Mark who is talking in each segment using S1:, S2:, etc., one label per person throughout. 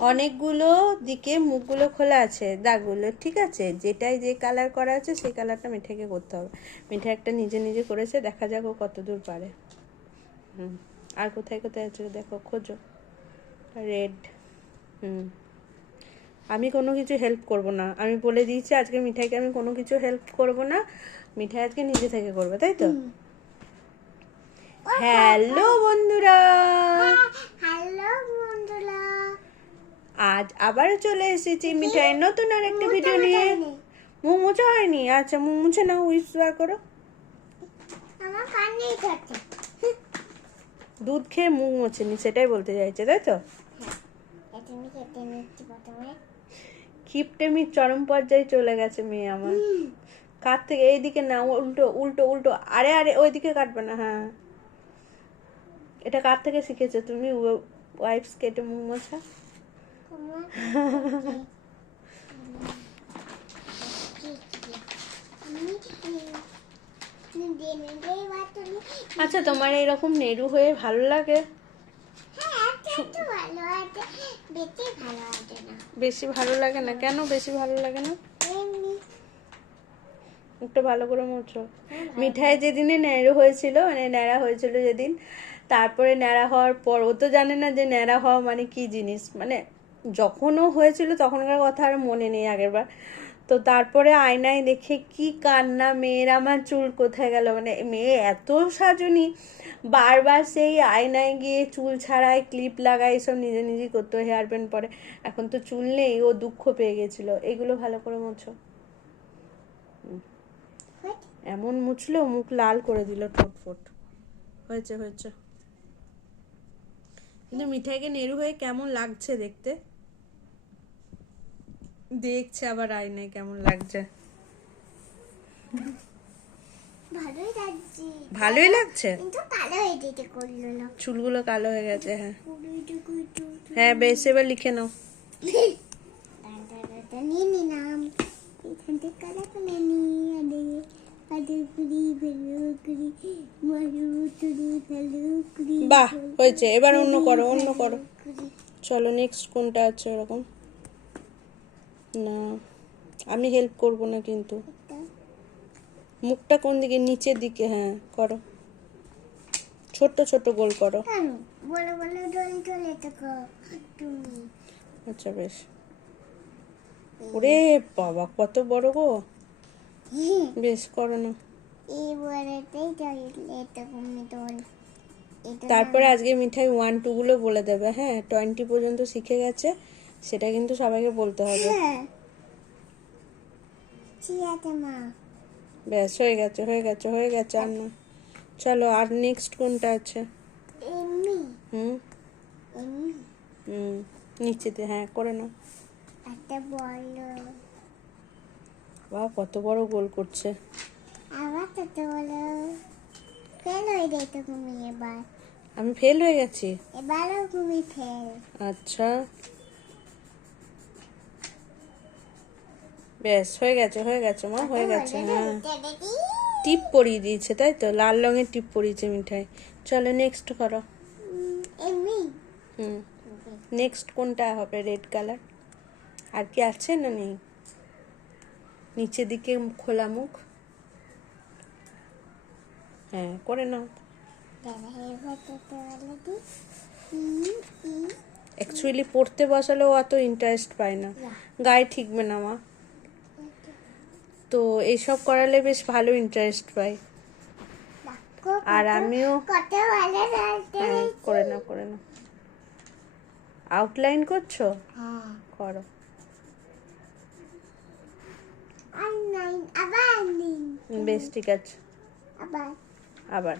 S1: অনেকগুলো দিকে মুখগুলো খোলা আছে দাগগুলো ঠিক আছে? যেটাই যে কালার করা আছে সেই কালারটা মিঠাইকে করতে হবে। মিঠাই একটা নিজে নিজে করেছে দেখা যাক ও কত দূর পারে। হুম আর কোথায় কোথায় আছে দেখো খোঁজো। রেড হুম। আমি কোনো কিছু হেল্প করব না। আমি বলে দিয়েছি আজকে মিঠাইকে আমি কোনো কিছু হেল্প করব না। মিঠাই আজকে নিজে থেকে করবে তাই তো? হ্যালো বন্ধুরা! আজ আবার চলে এসেছি মিঠাইয়ের নতুন আর একটা ভিডিও নিয়ে। মুখ মোছা হয়নি? আচ্ছা মুখ মুছে নাও উইস করো। দুধ খেয়ে মুখ মোছেনি সেটাই বলতে চাইছে তাই তো?
S2: প্রথমে।
S1: কিপটেমির চরম পর্যায়ে চলে গেছে মেয়ে আমার। কার থেকে এইদিকে না উল্টো উল্টো উল্টো আরে আরে ওইদিকে কাটবে না হ্যাঁ। এটা কার থেকে শিখেছো তুমি ওয়াইফস কেটে মুখ মোছা। আচ্ছা তোমার এরকম নেরু হয়ে ভালো লাগে?
S2: বেশি ভালো
S1: লাগে না? কেন বেশি ভালো লাগে না? একটু ভালো করে মুছো। মিঠাই যেদিনে ন্যাড়ো হয়েছিল মানে ন্যাড়া হয়েছিল যেদিন, তারপরে ন্যাড়া হওয়ার পর, ও তো জানে না যে ন্যাড়া হওয়া মানে কি জিনিস? মানে যখনও হয়েছিল তখনকার কথা আর মনে নেই আগেরবার। তো তারপরে আয়নায় দেখে কি কান্না, মেয়ের আমার চুল কোথায় গেল? মানে মেয়ে এত সাজনি, বারবার সেই আয়নায় গিয়ে চুল ছাড়ায়, ক্লিপ লাগায়, এসব নিজে নিজেই করতো, হেয়ার ব্যান্ড পরে। এখন তো চুল নেই, ও দুঃখ পেয়ে গেছিল। এগুলো ভালো করে মোছো। এমন মুছলো, মুখ লাল করে দিল ঠোঁট ফোট হয়েছে হয়েছে। কিন্তু মিঠাইকে নেরু হয়ে কেমন লাগছে দেখতে? দেখছে আবার আয়নায় কেমন লাগছে।
S2: ভালোই লাগছে।
S1: ভালোই লাগছে?
S2: কিন্তু কালো হয়ে যেতে করল না।
S1: চুলগুলো কালো হয়ে গেছে হ্যাঁ। হ্যাঁ বেশ এবার লিখে নাও।
S2: নিয়ে নিলাম এখান থেকে নিয়ে
S1: বাহ হয়েছে। এবার অন্য করো অন্য করো। চলো নেক্সট কোনটা আছে এরকম না আমি হেল্প করব না কিন্তু। মুখটা কোন দিকে? নিচের দিকে হ্যাঁ করো। ছোট্ট ছোট্ট গোল করো। আচ্ছা বেশ। ওরে বাবা কত বড় গো। বেশ করো না। তারপরে আজকে মিঠাই ওয়ান টু গুলো বলে দেবে হ্যাঁ? টোয়েন্টি পর্যন্ত শিখে গেছে। সেটা কিন্তু সবাইকে বলতে হবে।
S2: হ্যাঁ।
S1: ব্যাস হয়ে গেছে হয়ে গেছে হয়ে গেছে আর না চলো আর নেক্সট কোনটা আছে? হুম? হুম নিচেতে হ্যাঁ করে নাও।
S2: একটা বলো
S1: বাহ কত বড় গোল করছে।
S2: আবার তো তো বলো ফেল হয়ে যেত তুমি এবার।
S1: আমি ফেল হয়ে গেছি?
S2: এবারও তুমি ফেল
S1: আচ্ছা। ব্যাস হয়ে গেছে হয়ে গেছে মা হয়ে গেছে হ্যাঁ। টিপ পরিয়ে দিয়েছে তাই তো? লাল রঙের টিপ পরিয়েছে মিঠাই। চলো নেক্সট করো। হুম। নেক্সট কোনটা হবে রেড কালার আর কি আছে না নেই? নিচের দিকে খোলা মুখ। হ্যাঁ করে নাও। অ্যাকচুয়ালি পড়তে বসালেও অত ইন্টারেস্ট পায় না। গায়ে ঠিকবে না মা। তো এইসব করালে বেশ ভালো ইন্টারেস্ট
S2: পাই।
S1: আর আমিও হ্যাঁ করে নাও করে নাও। আউটলাইন করছ?
S2: হ্যাঁ।
S1: করো। বেশ ঠিক আছে।
S2: আবার।
S1: আবার।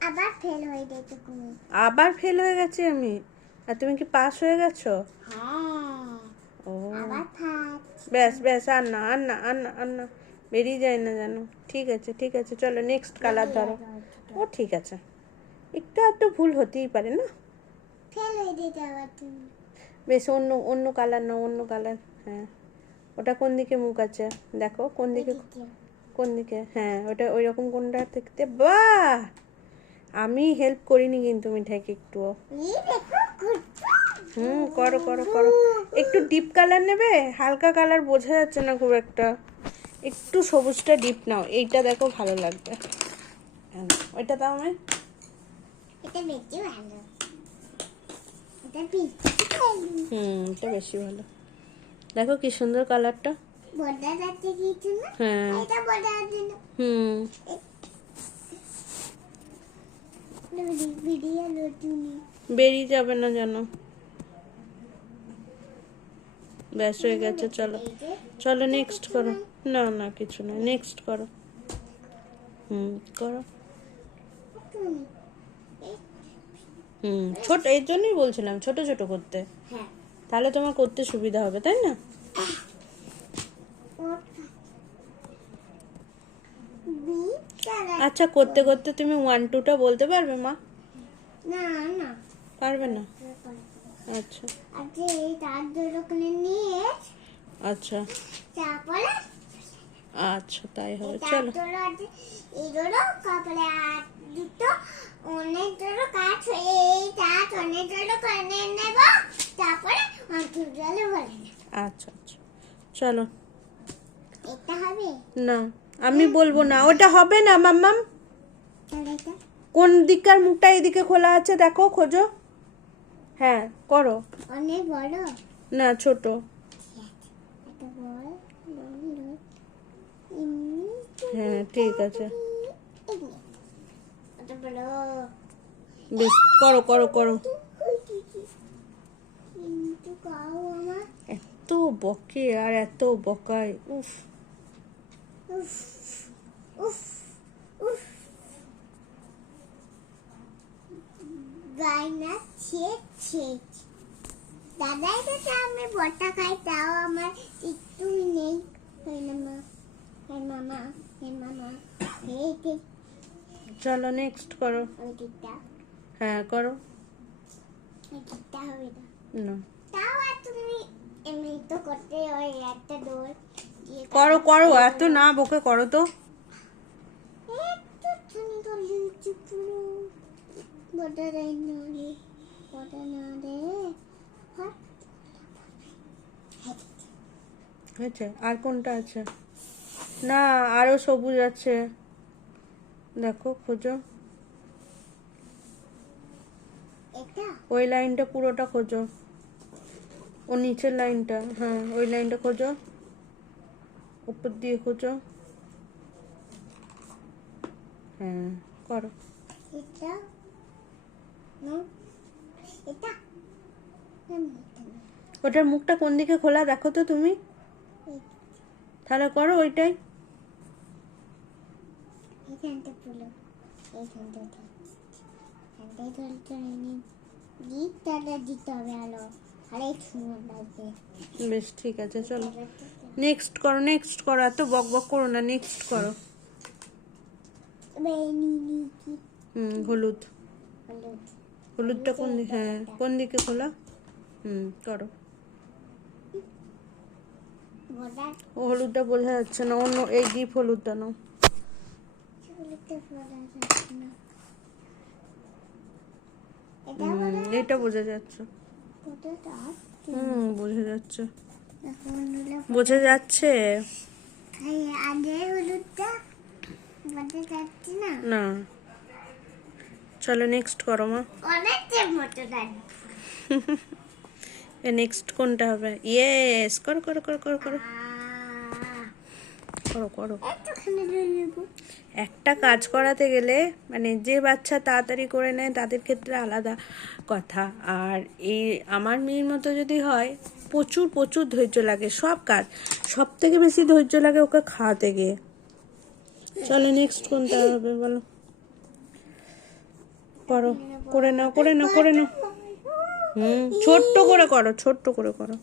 S2: আবার ফেল হয়ে যেত তুমি।
S1: আবার ফেল হয়ে গেছি আমি? আর তুমি কি পাস হয়ে গেছো?
S2: হ্যাঁ।
S1: ও।
S2: আবার ফার্স্ট
S1: ব্যাস ব্যাস আর না আর না আর না আর না। বেরিয়ে যায় না জানো ঠিক আছে ঠিক আছে চলো নেক্সট কালার ধরো। ও ঠিক আছে। একটু একটু ভুল হতেই পারে না? বেশ অন্য অন্য কালার না অন্য কালার হ্যাঁ। ওটা কোন দিকে মুখ আছে? দেখো কোন দিকে কোন দিকে? হ্যাঁ ওটা ওই রকম কোনটা দেখতে? বাহ! আমি হেল্প করিনি কিন্তু মিঠাইকে একটুও. হুম করো করো করো। একটু ডিপ কালার নেবে? হালকা কালার বোঝা যাচ্ছে না খুব একটা। একটু সবুজটা ডিপ নাও এইটা দেখো ভালো লাগবে। ওইটা দাও আমি
S2: এটা বেশি ভালো। এটা বেশি ভালো।
S1: হুম এটা বেশি ভালো। দেখো কি সুন্দর কালারটা।
S2: বর্ডার আছে কিছু না?
S1: হ্যাঁ।
S2: এটা বর্ডার আছে
S1: হুম। বেরিয়ে যাবে না যেন। ব্যাস হয়ে গেছে চলো। চলো নেক্সট করো। না না কিছু না নেক্সট করো। হুম করো। হুম ছোট এই জন্যই বলছিলাম ছোট ছোট করতে। তাহলে তোমার করতে সুবিধা হবে তাই না? আচ্ছা করতে করতে তুমি ওয়ান টুটা বলতে পারবে মা?
S2: না না।
S1: পারবে না? আচ্ছা।
S2: আজকে এই তার দুটোখানে নিয়ে
S1: আচ্ছা।
S2: তারপরে
S1: আচ্ছা তাই হবে। চলো।
S2: এগুলো তারপরে আর দুটো অনেকগুলো কাজ হয়ে এই কাজ অনেকগুলো করে নেব তারপরে অনেকগুলো বলে নেব।
S1: আচ্ছা আচ্ছা। চলো।
S2: এটা হবে?
S1: না আমি বলব না। ওটা হবে না মাম্মাম? কোন দিককার মুখটা এদিকে খোলা আছে দেখো খোঁজো। হ্যাঁ করো।
S2: অনেক বড়?
S1: না ছোট। হ্যাঁ ঠিক আছে। বেশ করো করো করো। এত বকে আর এত বকায় উফ।
S2: উফ উফ গাইনা ছেদ দাদাই তো আমি বটা খাই তাও আমার একটু নেই হে মামা হে মামা হে মামা হে
S1: চলো নেক্সট করো। হ্যাঁ করো।
S2: দিকটা হবে না। তাও তুমি এমনি তো ওই একটা
S1: করো করো, এত না বকে করো তো।
S2: বটা বটা
S1: হয়েছে আর কোনটা আছে? না আরও সবুজ আছে। দেখো খোঁজো। ওই লাইনটা পুরোটা খোঁজো। ও নিচের লাইনটা হ্যাঁ ওই লাইনটা খোঁজো। উপর দিয়ে খোঁজো। হ্যাঁ করো।
S2: এটা।
S1: ওটার মুখটা কোন দিকে খোলা দেখো তো তুমি। তাহলে করো ওইটাই।
S2: এইখানটা পুরো এইখানটা এইখানটাই ধরতে হয়নি গিটারটা দিতে হবে আলো আরে
S1: বেশ ঠিক আছে চলো। নেক্সট করো নেক্সট করো এত বক বক করো না নেক্সট করো। হুম হলুদ।
S2: হলুদ।
S1: হলুদটা কোন হ্যাঁ কোন দিকে খোলা? হুম করো। ও হলুদটা বোঝা যাচ্ছে না। অন্য এই ডিপ হলুদটা নাও।
S2: এটা
S1: বোঝা যাচ্ছে। হুম বোঝা যাচ্ছে। বোঝা যাচ্ছে?
S2: এই হলুদটা বর্ডার যাচ্ছে না?
S1: না। চলো নেক্সট করো মা। নেক্সট কোনটা হবে? ইয়েস করো করো করো করো করো। করো করো। একটা কাজ করাতে গেলে মানে যে বাচ্চা তাড়াতাড়ি করে নেয় তাদের ক্ষেত্রে আলাদা কথা। আর এই আমার মেয়ের মতো যদি হয় প্রচুর প্রচুর ধৈর্য লাগে সব কাজ। সব থেকে বেশি ধৈর্য লাগে ওকে খাওয়াতে গিয়ে। চলো নেক্সট কোনটা হবে বলো। করো করে নাও করে নাও করে নাও। হুম ছোট্ট করে করো ছোট্ট করে করো।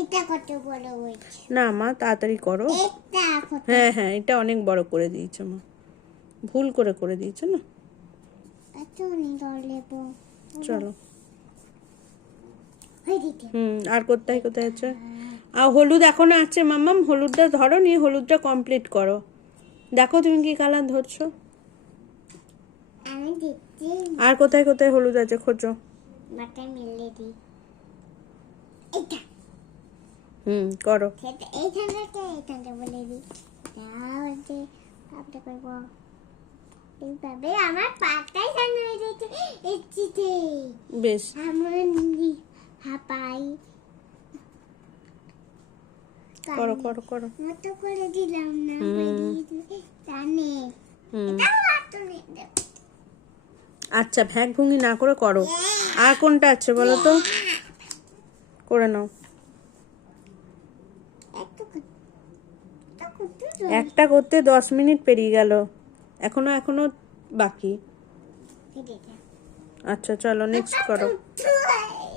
S2: এটা কত বড় হয়েছে?
S1: না মা তাড়াতাড়ি করো। হ্যাঁ হ্যাঁ এটা অনেক বড় করে দিয়েছে মা। ভুল করে করে দিয়েছে না? চলো। হুম আর কোথায় কোথায় আছে? আর হলুদ এখনও আছে মাম্মাম হলুদটা ধরো নিয়ে হলুদটা কমপ্লিট করো। দেখো তুমি কি কালার ধরছো।
S2: আমি
S1: আর কোথায় কোথায় হলুদ আছে খোঁজো।
S2: বাটায় মিলিয়ে দিই। এটা
S1: হুম করো।
S2: সেটা এইখানটা এইখানটা বলে দিই। তাও যে করব। এইভাবে আমার পাটাই জানা হয়ে যাচ্ছে এসছিতে
S1: বেশ।
S2: আমার হাঁপাই।
S1: করো করো করো।
S2: মতো করে দিলাম না এটাও হাতে নিয়ে।
S1: আচ্ছা ভ্যাক ভুঙ্গি না করে করো। আর কোনটা আছে বলো তো? করে নাও।
S2: একটু কর- একটু করতে
S1: দশ মিনিট পেরিয়ে গেল। এখনও এখনও বাকি। আচ্ছা চলো নেক্সট করো।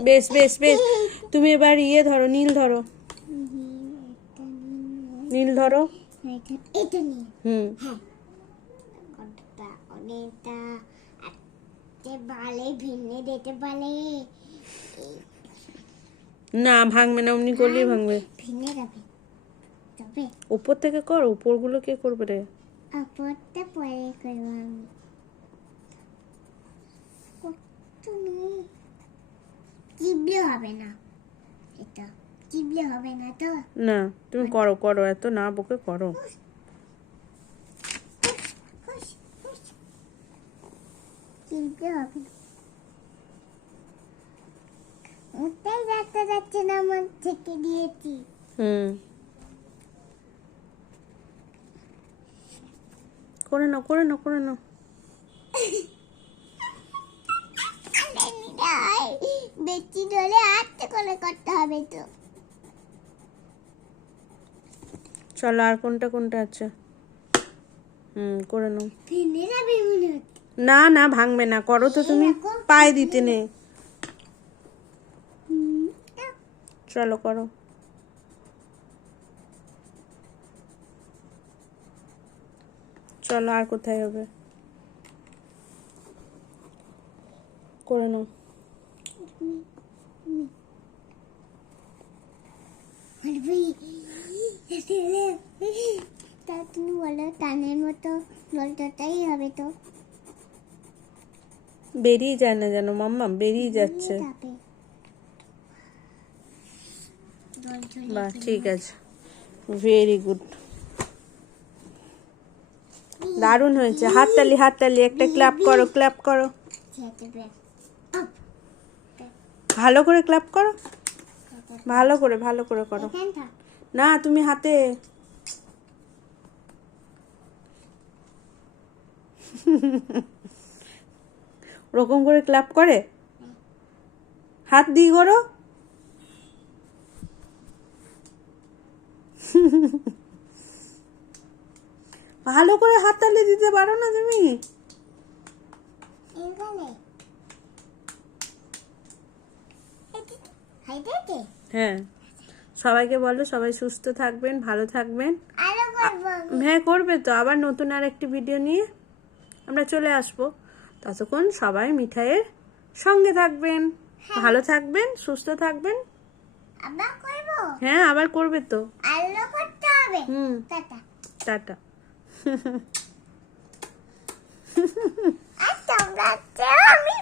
S1: বেশ বেশ বেশ। তুমি এবার ইয়ে ধরো নীল ধরো। নীল ধরো। হুম।
S2: অনেকটা পারে দিতে পারে
S1: না ভাঙবে না অমনি করলেই ভাঙবে।
S2: ভেঙে যাবে
S1: উপর থেকে করো উপরগুলো কে করবে রে?
S2: আপরটা পরে করব আমি। চিবলে হবে না। এটা চিবলে হবে না তো?
S1: না তুমি করো করো এত না বকে করো।
S2: হবে ওটাই যাচ্ছে যাচ্ছে না আমার থেকে দিয়েছি
S1: হুম করে নাও করে নাও করে নাও
S2: বেশি ধরে করে করতে হবে তো
S1: চলো আর কোনটা কোনটা আছে? হুম করে নাও।
S2: হচ্ছে
S1: না না ভাঙবে না করো তো তুমি। পায়ে দিতে নেই। চলো করো। চলো আর কোথায় হবে? করে নাও।
S2: তা তুমি বলো টানের মতো জলটাই হবে তো?
S1: বেরিয়ে যায় না যেন, মাম্মা, বেরিয়ে যাচ্ছে। বাহ, ঠিক আছে। ভেরি গুড দারুণ হয়েছে। হাততালি হাততালি, একটা ক্ল্যাপ করো ক্ল্যাপ করো। ভালো করে ক্ল্যাপ করো। ভালো করে ভালো করে করো। না, তুমি হাতে। ওরকম করে ক্ল্যাপ করে? হাত দিয়ে করো। ভালো করে হাততালি দিতে পারো না তুমি? হ্যাঁ। সবাইকে বলো সবাই সুস্থ থাকবেন ভালো থাকবেন। হ্যাঁ করবে তো। আবার নতুন আর একটি ভিডিও নিয়ে আমরা চলে আসব। ততক্ষণ সবাই মিঠাইয়ের সঙ্গে থাকবেন। ভালো থাকবেন সুস্থ থাকবেন।
S2: আবার করব?
S1: হ্যাঁ আবার করবে তো।
S2: আরও করতে হবে?
S1: হুম।
S2: টাটা।
S1: টাটা।
S2: আর আমি